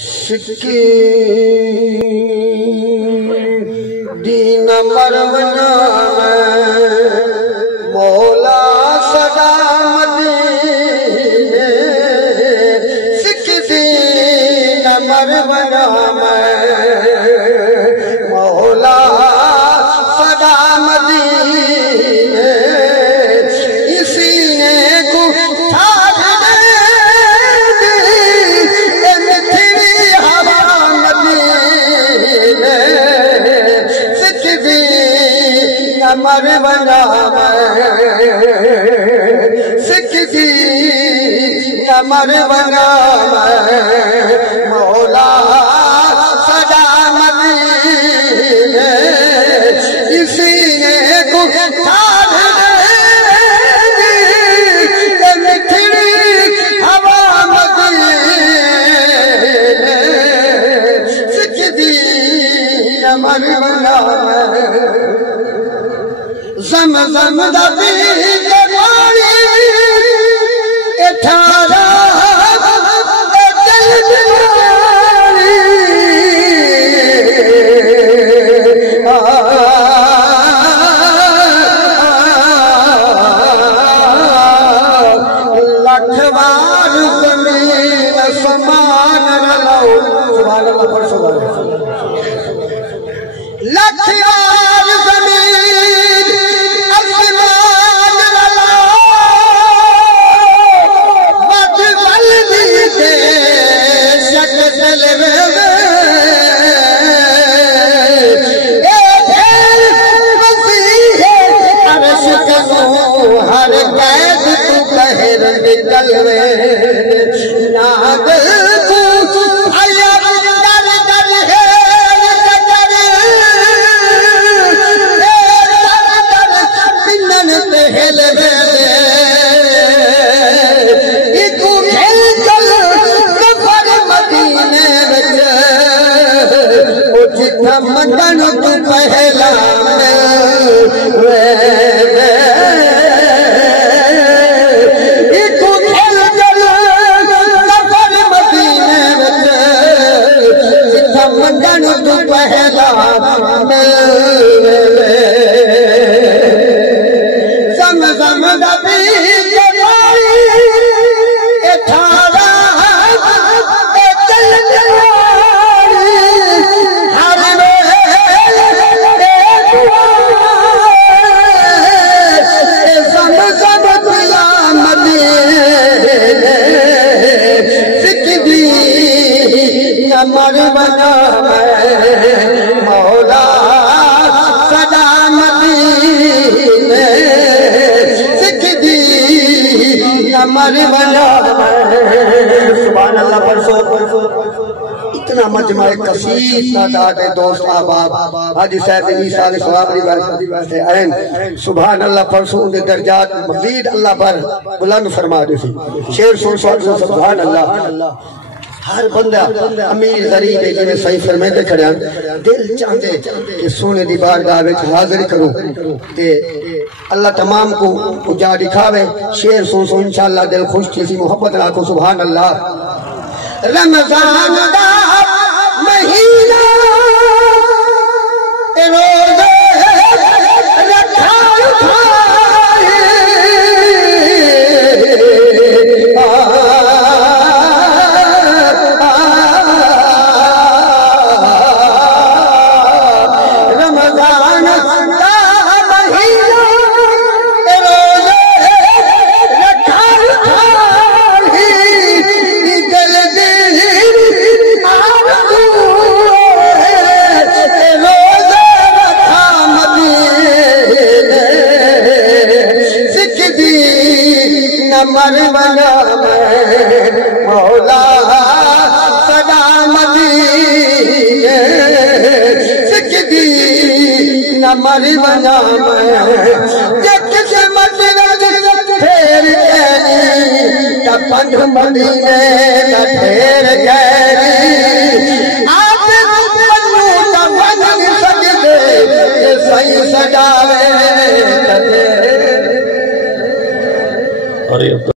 सिक्की दीन मरवना मौला सदा मदीने सिक्की दीन मरवना मौला सदा मदीने इसी ने मरवना सिक्की मरवना मौला सदा मदीने इसी ने हवा मदीने सिक्की मरवना ज़म दा बीज पानी अठारा लखवार ज़मीन समान रलाओ सुभान अल्लाह पर सुभान लखवार ज़मीन हर कैद तू कहर निकलवे नाद तू आया दर दर है दर बिनन ते हेलवे इको खेल सफर मदीने विच ओ जिथा मंगन तू पहला मंगन तू पहला सम सम दा बीज पानी अठारा हर सम सम खुला मदीने सिक्की मरवना मौला सदा मदीने सिक्की मरवना सुभान अल्लाह परसो इतना मजमा कसीर तादाद दोस्त अहबाब हाजी साहब ईसा अलैहि सलाम वास्ते आए सुभान अल्लाह परसो उनके दर्जात मजीद अल्लाह पर बुलंद फरमा दे शेर सुन सुभान अल्लाह हर बंदा अमीर गरीब है जिन्हें सही फरमाते खड़ा दिल चाहते कि सोने दी बारगाह विच हाजिर करूं ते अल्लाह तमाम को उजा दिखावे शेर सुन इंशाअल्लाह दिल खुश थी मोहब्बत रखो सुभान अल्लाह रमजान दा महीना रोज़े रखा मरवना मौला सदा मदीने सिक्की मरवना किस्मत फेर पंज मदीने ठेर गैरी आप सकते सही सजावे।